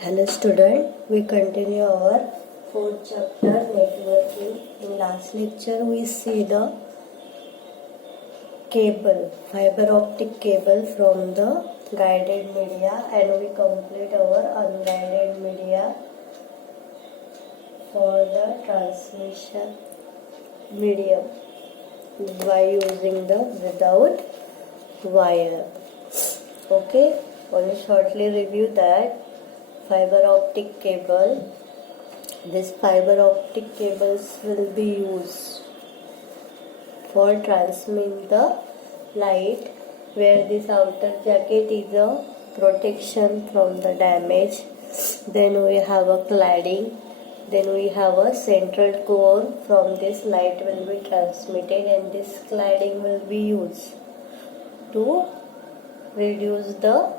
Hello student, we continue our fourth chapter networking. In last lecture we see the cable, fiber optic cable from the guided media, and we complete our unguided media for the transmission medium by using the without wire. Okay, only shortly review that fiber optic cable. This fiber optic cables will be used for transmitting the light, where this outer jacket is a protection from the damage. Then we have a cladding. Then we have a central core. From this light will be transmitted, and this cladding will be used to reduce the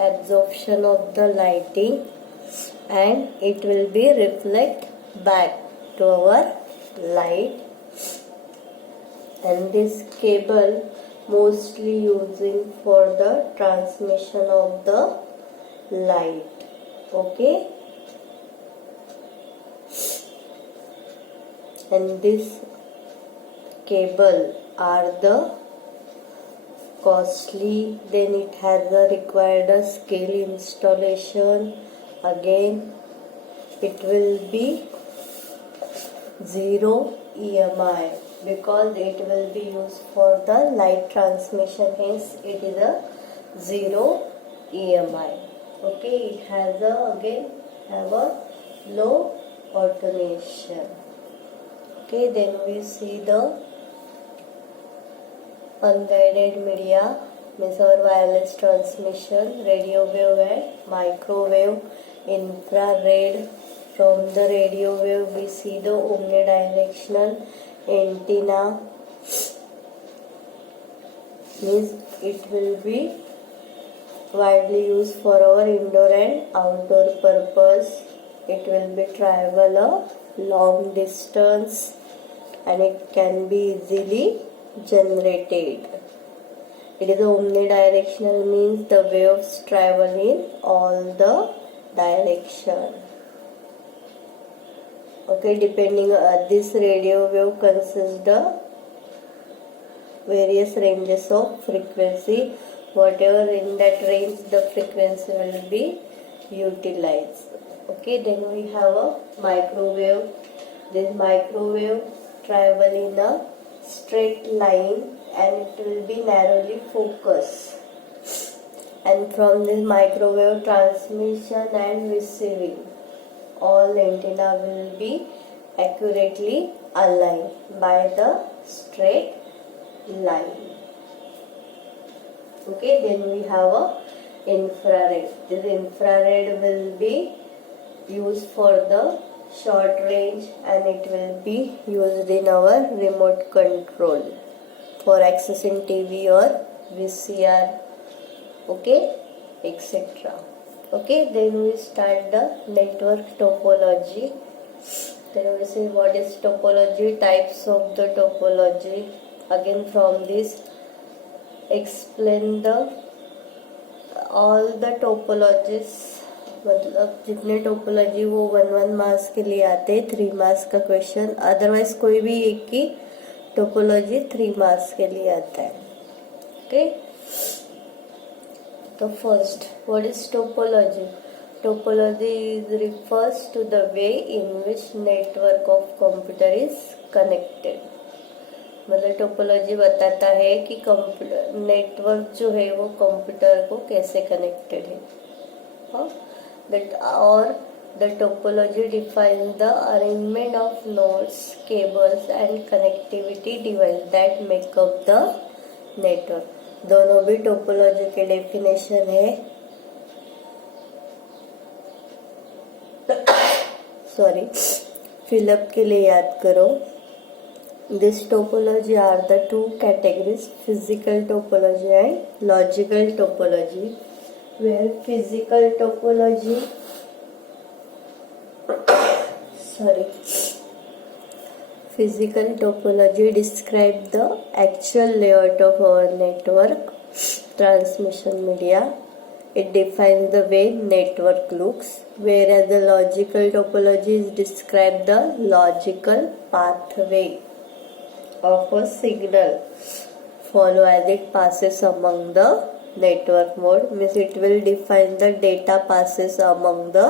absorption of the lighting, and it will be reflect back to our light. And this cable mostly using for the transmission of the light. Okay, and this cable are the costly, then it has a required a scale installation. Again, it will be zero EMI because it will be used for the light transmission, hence it is a zero EMI. Okay, it has a again have a low alternation. Okay, then we see the unguided media, means our wireless transmission, radio wave and microwave, infrared. From the radio wave we see the omnidirectional antenna, means it will be widely used for our indoor and outdoor purpose. It will be travel a long distance, and it can be easily generated. It is omnidirectional, means the waves travel in all the direction. Okay, depending this radio wave consists of various ranges of frequency. Whatever in that range, the frequency will be utilized. Okay, then we have a microwave. This microwave travel in a straight line, and it will be narrowly focused. And from this microwave transmission and receiving, all antenna will be accurately aligned by the straight line. Okay, then we have a infrared. This infrared will be used for the short range, and it will be used in our remote control for accessing TV or VCR, okay, etc. Okay, then we start the network topology. Then we see what is topology, types of the topology. Again, from this explain the all the topologies, मतलब जितने टोपोलॉजी वो 1 मार्क्स के लिए आते हैं, 3 मार्क्स का question. Otherwise कोई भी एक की टोपोलॉजी 3 मार्क्स के लिए आता है. ओके, तो first, what is topology? Topology is refers to the way in which network of computer is connected. मतलब टोपोलॉजी बताता है कि कंप्यूटर नेटवर्क जो है वो कंप्यूटर को कैसे कनेक्टेड है. हाँ, that or the topology defines the arrangement of nodes, cables and connectivity device that make up the network. दोनों भी टोपोलॉजी के डेफिनेशन है. सॉरी, फिलअप के लिए याद करो. This topology are the two categories, physical topology and logical topology, where physical topology describe the actual layout of our network transmission media, it defines the way network looks, whereas the logical topology is describe the logical pathway of a signal follow as it passes among the network mode. Means it will define the data passes among the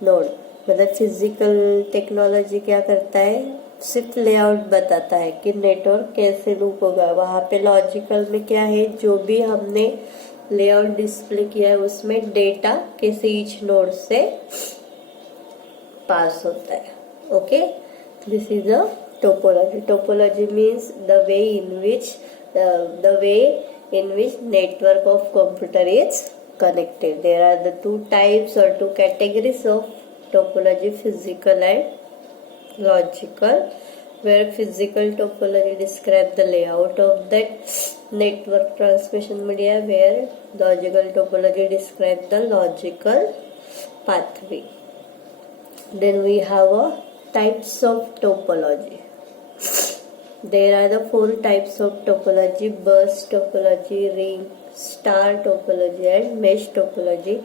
node. मतलब physical technology क्या करता है, सिर्फ लेआउट बताता है कि नेटवर्क कैसे लूप होगा. वहाँ पे लॉजिकल में क्या है, जो भी हमने लेआउट डिस्प्ले किया है उसमें डेटा किसी ईच नोड से पास होता है. Okay, this is a topology. Topology means the way in which network of computer is connected. There are the two types or two categories of topology, physical and logical, where physical topology describes the layout of that network transmission media, where logical topology describes the logical pathway. Then we have a types of topology. There are the 4 types of topology: bus topology, ring, star topology and mesh topology.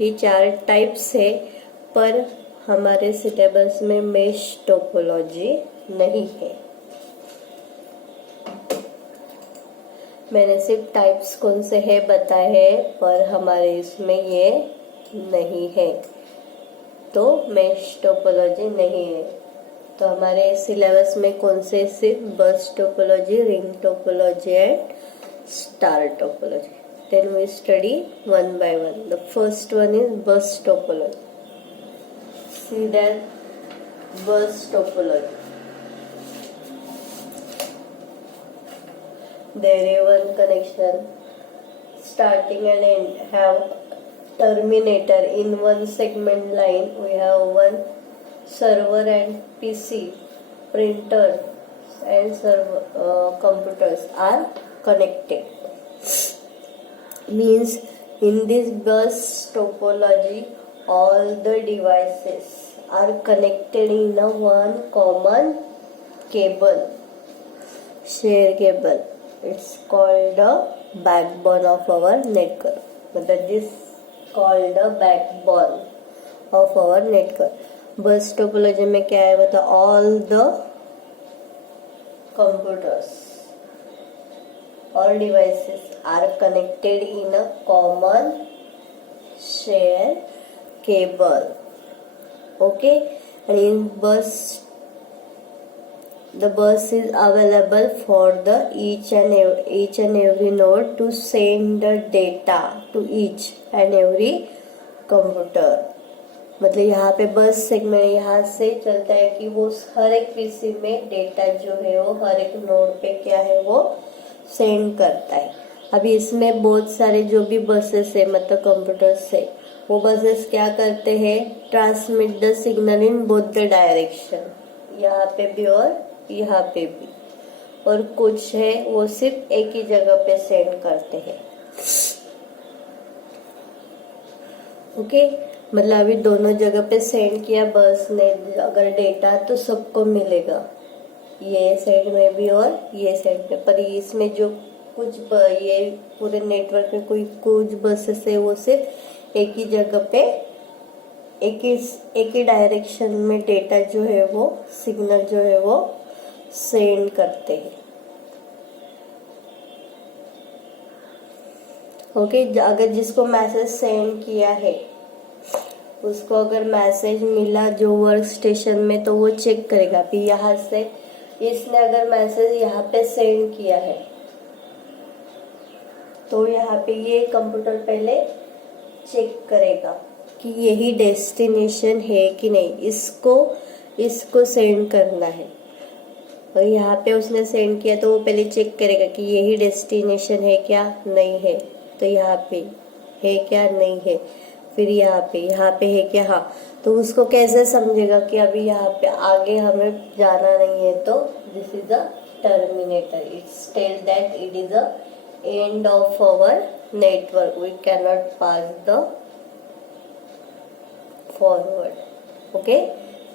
ये 4 टाइप्स है, पर हमारे सिलेबस में mesh topology नहीं है. मैंने सिर्फ टाइप्स कौन से है बताए हैं, पर हमारे इसमें ये नहीं है, तो मेश टोपोलॉजी नहीं है. तो हमारे सिलेबस में कौन से, सिर्फ bus topology, ring topology and star topology. Then we study one by one. The first one is bus topology. See that bus topology. There is one connection starting and end have terminator in one segment line. We have one server and PC, printer and server computers are connected. Means in this bus topology all the devices are connected in a one common cable, share cable. It's called the backbone of our network. That is called the backbone of our network. Bus topology में क्या है बता, all the computers और devices are connected in a common share cable. Okay, and in bus the bus is available for the each and every node to send the data to each and every computer. मतलब यहाँ पे बस सेगमेंट यहाँ से चलता है कि वो हर एक पीसी में डेटा जो है वो हर एक नोड पे क्या है वो सेंड करता है. अभी इसमें बहुत सारे जो भी बसेस है मतलब कंप्यूटर्स है, वो बसेस क्या करते हैं, transmit the signal in both the direction. यहाँ पे भी और यहाँ पे भी. और कुछ है वो सिर्फ एक ही जगह पे सेंड करते हैं. ओके, मतलब अभी दोनों जगह पे सेंड किया बस ने, अगर डेटा तो सबको मिलेगा, ये साइड में भी और ये साइड में. पर इसमें जो कुछ ये पूरे नेटवर्क में कोई कुछ बसेस है वो सिर्फ एक ही जगह पे एक ही डायरेक्शन में डेटा जो है वो सिग्नल जो है वो सेंड करते हैं. ओके, अगर जिसको मैसेज सेंड किया है उसको अगर मैसेज मिला जो वर्क स्टेशन में, तो वो चेक करेगा. फिर यहाँ से इसने अगर मैसेज यहाँ पे सेंड किया है तो यहाँ पे ये कंप्यूटर पहले चेक करेगा कि यही डेस्टिनेशन है कि नहीं, इसको सेंड करना है. और यहाँ पे उसने सेंड किया तो वो पहले चेक करेगा कि यही डेस्टिनेशन है क्या, नहीं है, तो यहाँ पे है क्या, नहीं है. फिर यहाँ पे है क्या, हाँ. तो उसको कैसे समझेगा कि अभी यहाँ पे आगे हमें जाना नहीं है, तो this is a terminator. It's tell that it is a end of our network, we can not pass the forward. Okay,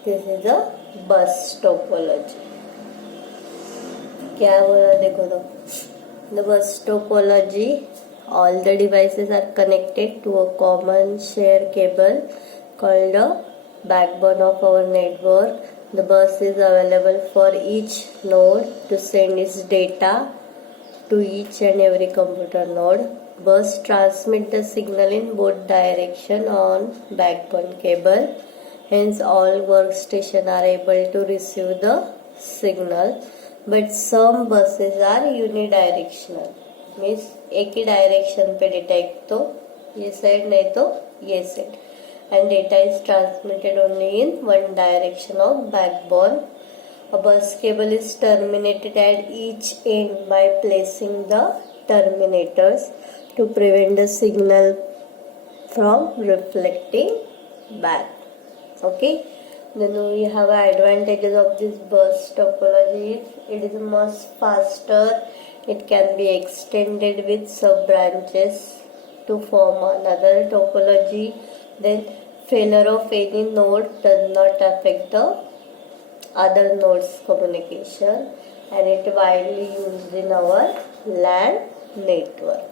this is a bus topology. क्या बोला देखो तो, the bus topology All the devices are connected to a common shared cable called a backbone of our network. The bus is available for each node to send its data to each and every computer node. Bus transmit the signal in both direction on backbone cable. Hence all workstation are able to receive the signal. But some buses are unidirectional. Means एक ही डायरेक्शन पे डेटा, एक तो ये साइड नहीं तो ये side, and data is transmitted only in one direction of backbone. A bus cable is terminated at each end by placing the terminators to prevent the signal from reflecting back. Okay, then we have advantages of this bus topology. It is much faster. It can be extended with sub branches to form another topology. Then failure of any node does not affect the other nodes communication, and it widely used in our LAN network.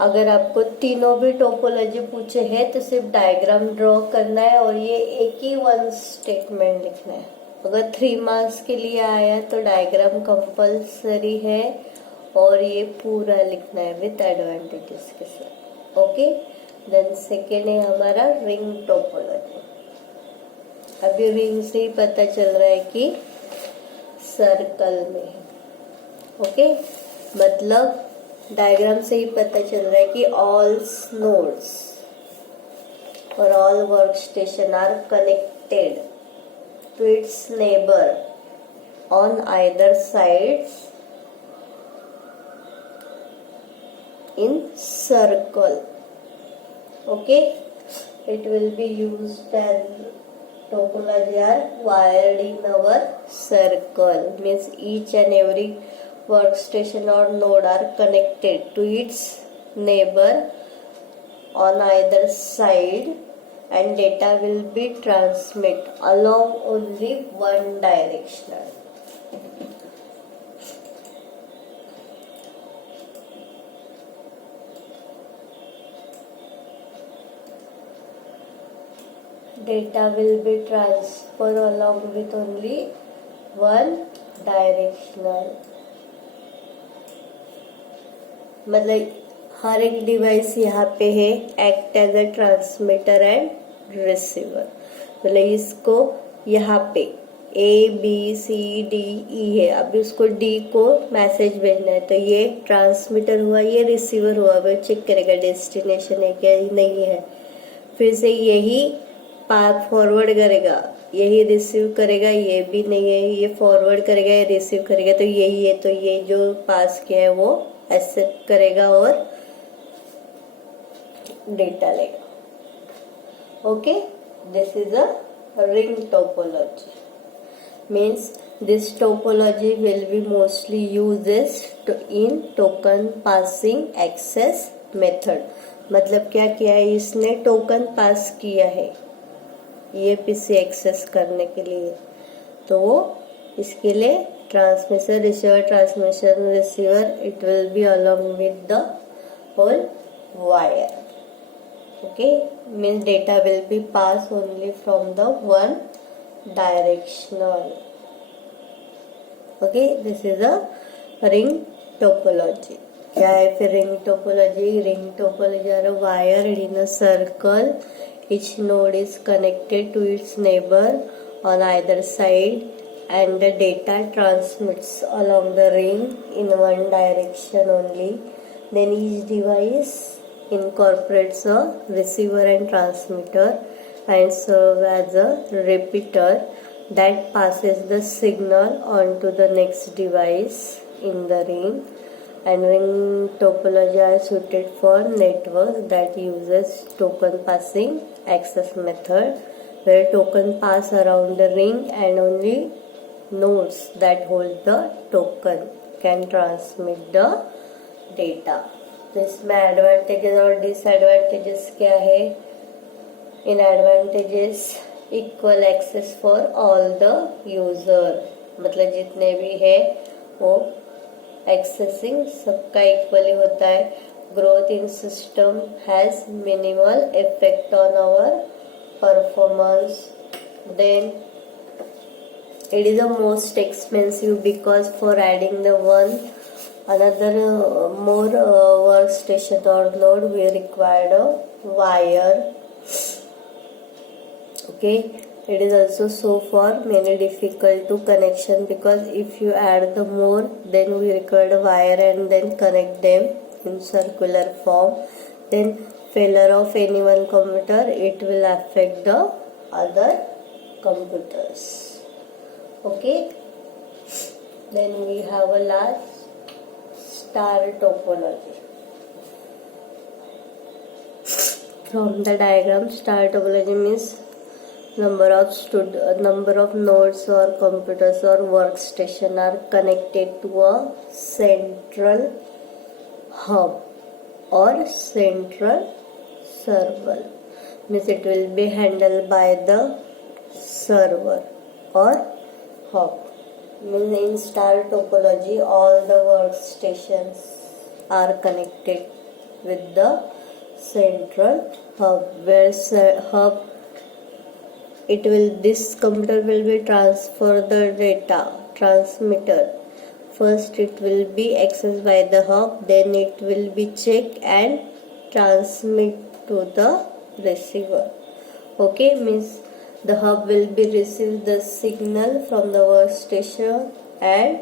अगर आपको तीनों भी टोपोलॉजी पूछे हैं तो सिर्फ diagram draw करना है और ये एक ही वन स्टेटमेंट लिखना है. अगर 3 मार्क्स के लिए आया तो डायग्राम कंपलसरी है और ये पूरा लिखना है विथ एडवांटेजेस के साथ. ओके, देन सेकेंड है हमारा रिंग टोपोलॉजी. अभी रिंग से ही पता चल रहा है कि सर्कल में है. ओके, मतलब डायग्राम से ही पता चल रहा है कि ऑल नोड्स और all work station are connected to its neighbor on either sides in circle. Okay, it will be used as topology are wired in our circle, means each and every workstation or node are connected to its neighbor on either side, and data will be transmit along only one direction. Data will be transferred along with only one directional. मतलब हर एक डिवाइस यहाँ पे है act as a transmitter and receiver. मतलब इसको यहाँ पे ABCDE है, अभी उसको D को मैसेज भेजना है तो ये ट्रांसमीटर हुआ, ये रिसीवर हुआ. वो चेक करेगा डेस्टिनेशन है क्या नहीं है, फिर से यही पाथ फॉरवर्ड करेगा, यही रिसीव करेगा, ये भी नहीं है, ये फॉरवर्ड करेगा, ये रिसीव करेगा, तो यही है, तो ये जो पास किया है वो एक्सेप्ट करेगा और डेटा लेगा. Okay, this is a ring topology. means this topology will be mostly used in token passing access method. मतलब क्या किया है इसने, टोकन पास किया है ये पीसी एक्सेस करने के लिए, तो वो इसके लिए transmission receiver, transmission receiver, it will be along with the whole wire. Okay, means data will be passed only from the one directional. Okay, this is a ring topology. क्या है फिर ring topology? Ring topology are wired in a circle. Each node is connected to its neighbor on either side, and the data transmits along the ring in one direction only. Then each device incorporates a receiver and transmitter and serve as a repeater that passes the signal onto the next device in the ring. And ring topology are suited for networks that uses token passing access method, where token pass around the ring and only nodes that hold the token can transmit the data. तो इसमें एडवांटेजेस और disadvantages क्या है? In advantages equal access for all the user, मतलब जितने भी है वो एक्सेसिंग सबका इक्वली होता है. growth in system has minimal effect on our performance. Then it is the most expensive because for adding the another more workstation or node we required a wire. Okay, it is also so far many difficult to connection because if you add the more then we require a wire and then connect them in circular form. Then failure of any one computer, it will affect the other computers. Okay, then we have a last star topology. From the diagram, star topology means number of nodes or computers or workstation are connected to a central hub or central server. Means it will be handled by the server or hub. Means in star topology all the workstations are connected with the central hub, where hub this computer will be transfer the data transmitter. First it will be accessed by the hub, then it will be checked and transmit to the receiver. Okay, means the hub will be receive the signal from the workstation and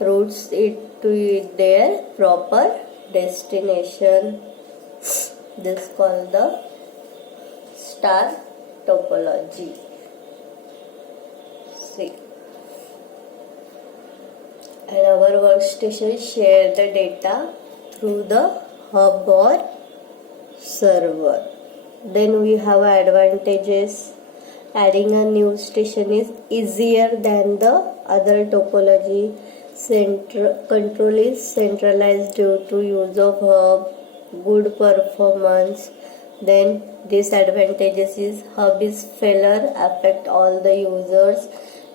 routes it to their proper destination. This called the star topology. See, and our workstation share the data through the hub or server. Then we have advantages. Adding a new station is easier than the other topology. Control is centralized due to use of hub, good performance. Then disadvantages is hub is failure, affect all the users.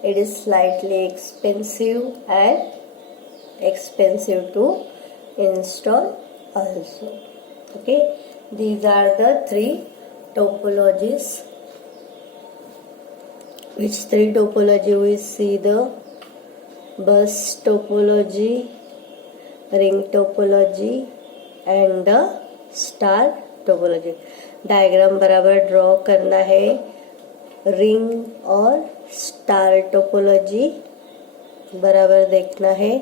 It is slightly expensive and expensive to install also. Okay, these are the three topologies. Which three topology we see? The bus topology, ring topology and the star topology. Diagram बराबर draw करना है. रिंग और star topology बराबर देखना है,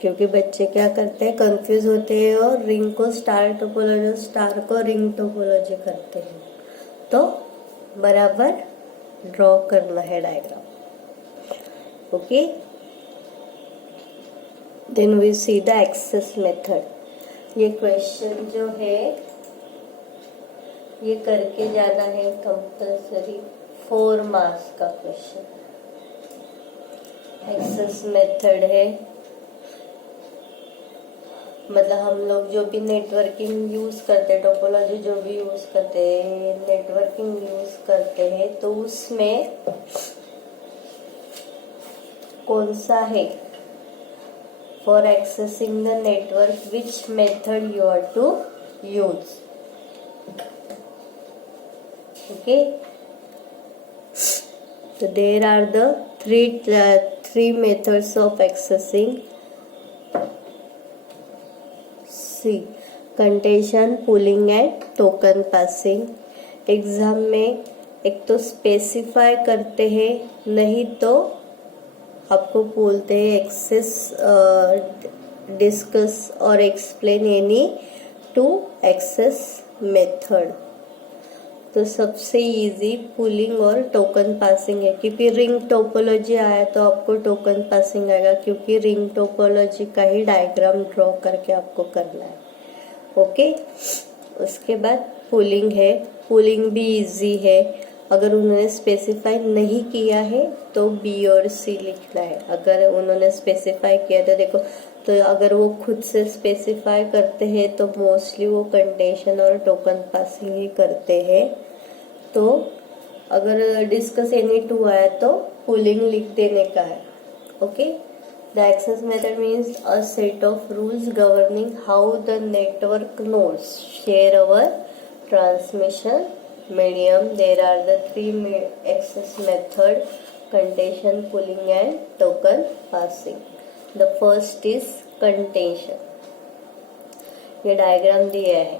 क्योंकि बच्चे क्या करते हैं, कंफ्यूज होते हैं और रिंग को स्टार टोपोलॉजी, स्टार को रिंग टोपोलॉजी करते हैं. तो बराबर ड्रॉ करना है diagram. Okay, then we see the access method. ये क्वेश्चन जो है ये करके जाना है कंपल्सरी. 4 मार्क्स का क्वेश्चन. एक्सेस मेथड है, मतलब हम लोग जो भी नेटवर्किंग यूज करते हैं, टोपोलॉजी जो भी यूज करते हैं, नेटवर्किंग यूज करते हैं, तो उसमें कौन सा है for accessing the network, which method you are to use. Okay, so there are the three methods of accessing. C. Contention, pooling and token passing. Exam में एक तो स्पेसिफाई करते हैं, नहीं तो आपको बोलते हैं एक्सेस, डिस्कस और explain any two access method. तो सबसे इजी पुलिंग और टोकन पासिंग है, क्योंकि रिंग टोपोलॉजी आया तो आपको टोकन पासिंग आएगा, क्योंकि रिंग टोपोलॉजी का ही डायग्राम ड्रॉ करके आपको करना है. ओके, उसके बाद पुलिंग है. पुलिंग भी इजी है. अगर उन्होंने स्पेसिफाई नहीं किया है तो बी और सी लिखना है. अगर उन्होंने स्पेसिफाई किया तो देखो, तो अगर वो खुद से स्पेसिफाई करते हैं तो मोस्टली वो कंटेंशन और टोकन पासिंग ही करते हैं. तो अगर डिस्कस एनी टू आया तो पुलिंग लिख देने का है. Okay, The access method means a set of rules governing how the network nodes share our transmission medium. There are the three access method: contention, pooling and token passing. The first is contention. ये डायग्राम दिया है.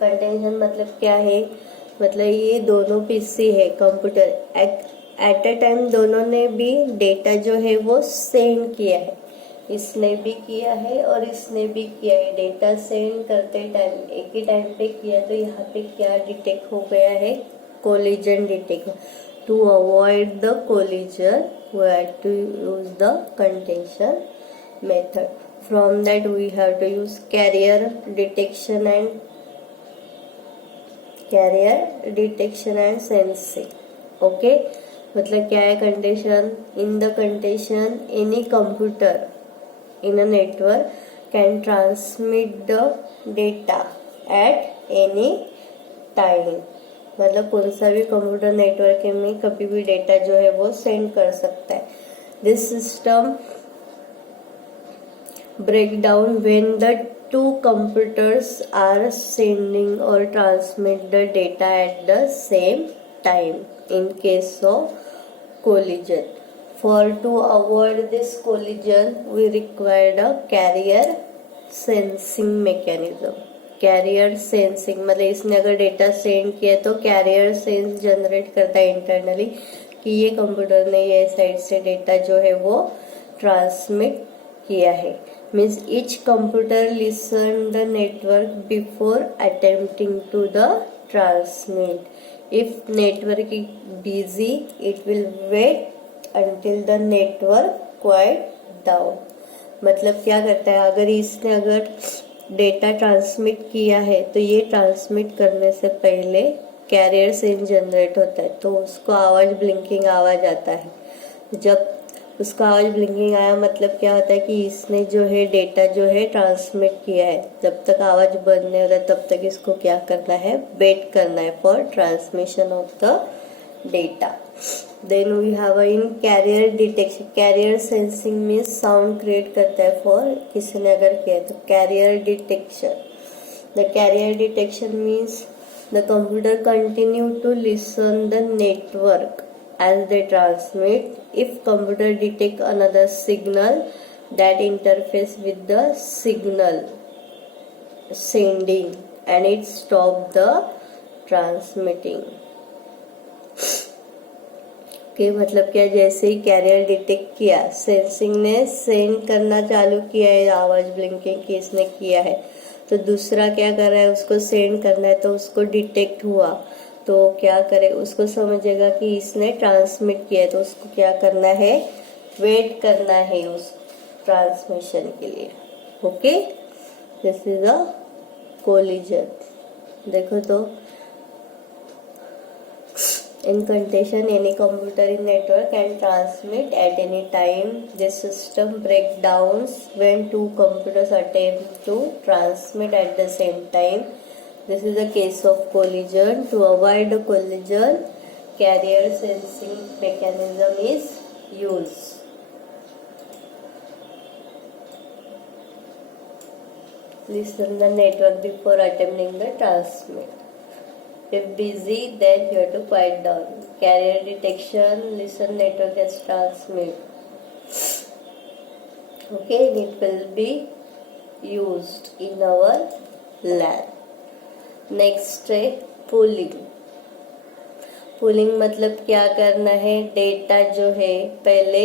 कंटेंशन मतलब क्या है? मतलब ये दोनों पीसी है कंप्यूटर एट अ टाइम, दोनों ने भी डेटा जो है वो सेंड किया है. इसने भी किया है और इसने भी किया है. डेटा सेंड करते टाइम एक ही टाइम पे किया, तो यहाँ पे क्या डिटेक्ट हो गया है? Collision detect. To avoid the collision we have to use the contention method. From that we have to use carrier detection and sensing. Okay, मतलब क्या है condition? In the condition any computer in a network can transmit the data eight any time. मतलब कौन सा भी computer network में कभी भी डेटा जो है वो सेंड कर सकता है. This system break down when the two computers are sending or transmit the data at the same time in case of collision. For to avoid this collision, we required a carrier sensing mechanism. Carrier sensing मतलब इसने अगर data send किया तो career sense generate करता है इंटरनली कि ये कंप्यूटर ने ये साइड से डेटा जो है वो ट्रांसमिट किया है. Means each computer listen the network before attempting to the transmit. If network is busy, it will wait until the network quiet down. मतलब क्या करता है? अगर इसने अगर डेटा ट्रांसमिट किया है तो ये ट्रांसमिट करने से पहले कैरियर सेंस जनरेट होता है, तो उसको आवाज ब्लिंकिंग आवाज आता है. जब उसका आवाज ब्लिंकिंग आया मतलब क्या होता है कि इसने जो है डेटा जो है ट्रांसमिट किया है. जब तक आवाज बंद नहीं होता तब तक इसको क्या करना है? वेट करना है for transmission of the data. Then we have in carrier detection. Carrier sensing means sound create करता है फॉर किसी ने अगर किया तो carrier detection. The carrier detection means the computer continue to listen the network as they transmit. If computer detect another signal that interface with the signal sending and it stop the transmitting. Okay, मतलब क्या? जैसे ही career detect किया, सेंसिंग ने सेंड करना चालू किया है आवाज ब्लिंकिंग की इसने किया है, तो दूसरा क्या कर रहा है? उसको सेंड करना है. तो उसको डिटेक्ट हुआ तो क्या करे? उसको समझेगा कि इसने ट्रांसमिट किया है, तो उसको क्या करना है? वेट करना है उस ट्रांसमिशन के लिए. Okay, this is a collision. देखो तो in condition any computer in network can transmit at any time. This system break down when two computers attempt to transmit at the same time. This is a case of collision. To avoid a collision, carrier sensing mechanism is used. Listen the network before attempting the transmit. If busy, then you have to quiet down. Carrier detection, listen network as transmit. Okay, it will be used in our lab. Next है pooling. Pooling मतलब क्या करना है? डेटा जो है पहले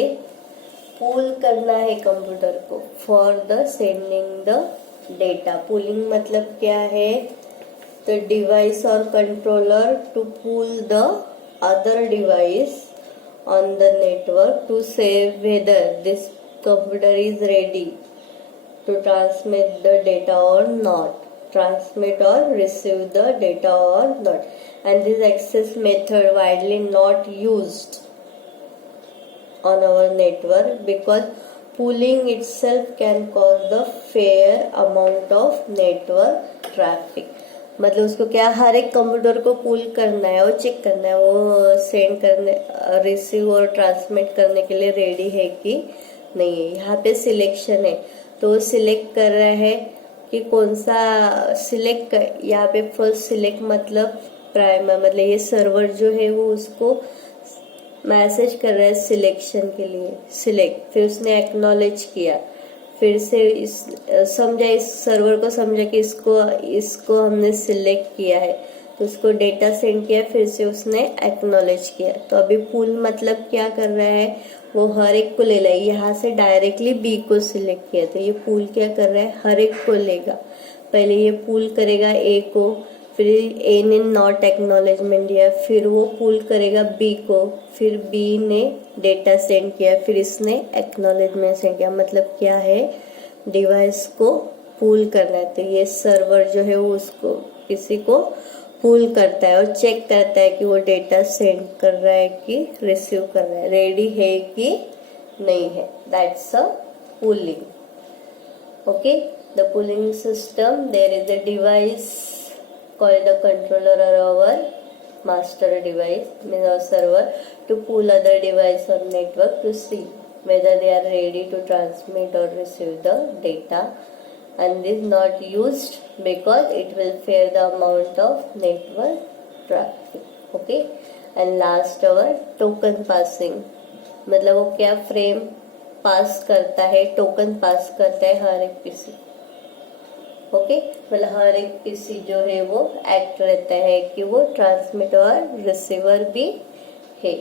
पूल करना है कंप्यूटर को for the sending the data. Polling मतलब क्या है? द डिवाइस और controller to poll the other device on the network to say whether this computer is ready to transmit the data और not. Transmit or receive the data or not. And this access method widely not used on our network because pooling itself can cause the fair amount of network traffic. मतलब उसको क्या? हर एक कंप्यूटर को पूल करना है और चेक करना है वो सेंड करने, रिसीव और ट्रांसमिट करने के लिए रेडी है कि नहीं है, यहाँ पे सिलेक्शन है। तो सिलेक्ट कर रहा है कि कौन सा सिलेक्ट, यहाँ पे फर्स्ट सिलेक्ट मतलब प्राइमर, मतलब ये सर्वर जो है वो उसको मैसेज कर रहा है सिलेक्शन के लिए, सिलेक्ट। फिर उसने एक्नॉलेज किया, फिर से इस समझा, इस सर्वर को समझा कि इसको हमने सिलेक्ट किया है, तो उसको डेटा सेंड किया, फिर से उसने एक्नॉलेज किया। तो अभी पुल मतलब क्या कर रहा है, वो हर एक को ले रहा है। यहाँ से डायरेक्टली बी को सिलेक्ट किया, तो ये पुल क्या कर रहा है, हर एक को लेगा। पहले ये पुल करेगा ए को, फिर ए ने नॉट एक्नॉलेजमेंट दिया, फिर वो पुल करेगा बी को, फिर बी ने डेटा सेंड किया, फिर इसने एक्नॉलेजमेंट सेंड किया। मतलब क्या है, डिवाइस को पुल करना है। तो ये सर्वर जो है वो उसको किसी को पुल करता है और चेक करता है कि वो डेटा सेंड कर रहा है कि रिसीव कर रहा है, रेडी है कि नहीं है। That's a pulling. Okay, the pooling system, there is a device called a controller or our master device, means our server, to pull other device or network to see whether they are ready to transmit or receive the data. And this not used because it will fair the amount of network traffic. Okay, and last our token passing, मतलब वो क्या फ्रेम पास करता है, टोकन पास करता है हर एक PC. Okay, मतलब हर एक पीसी जो है वो एक्ट रहता है कि वो ट्रांसमिट और रिसीवर भी है.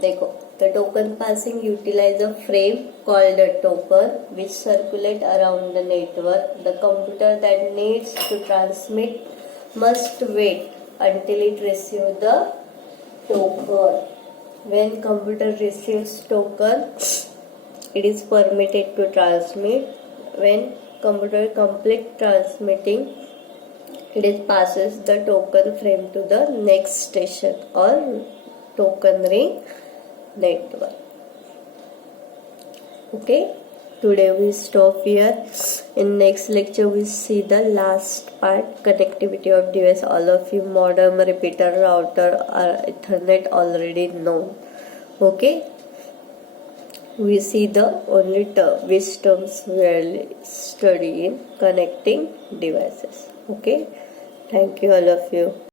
देखो, the token passing utilize a frame called a token which circulate around the network. The computer that needs to transmit must wait until it receive the token. When computer receives token, it is permitted to transmit. When computer complete transmitting, it is passes the token frame to the next station or token ring network. Okay, today we stop here. In next lecture we see the last part, connectivity of device. All of you modem, repeater, router or Ethernet already know. Okay, we see the only which terms we are studying connecting devices. Okay, thank you all of you.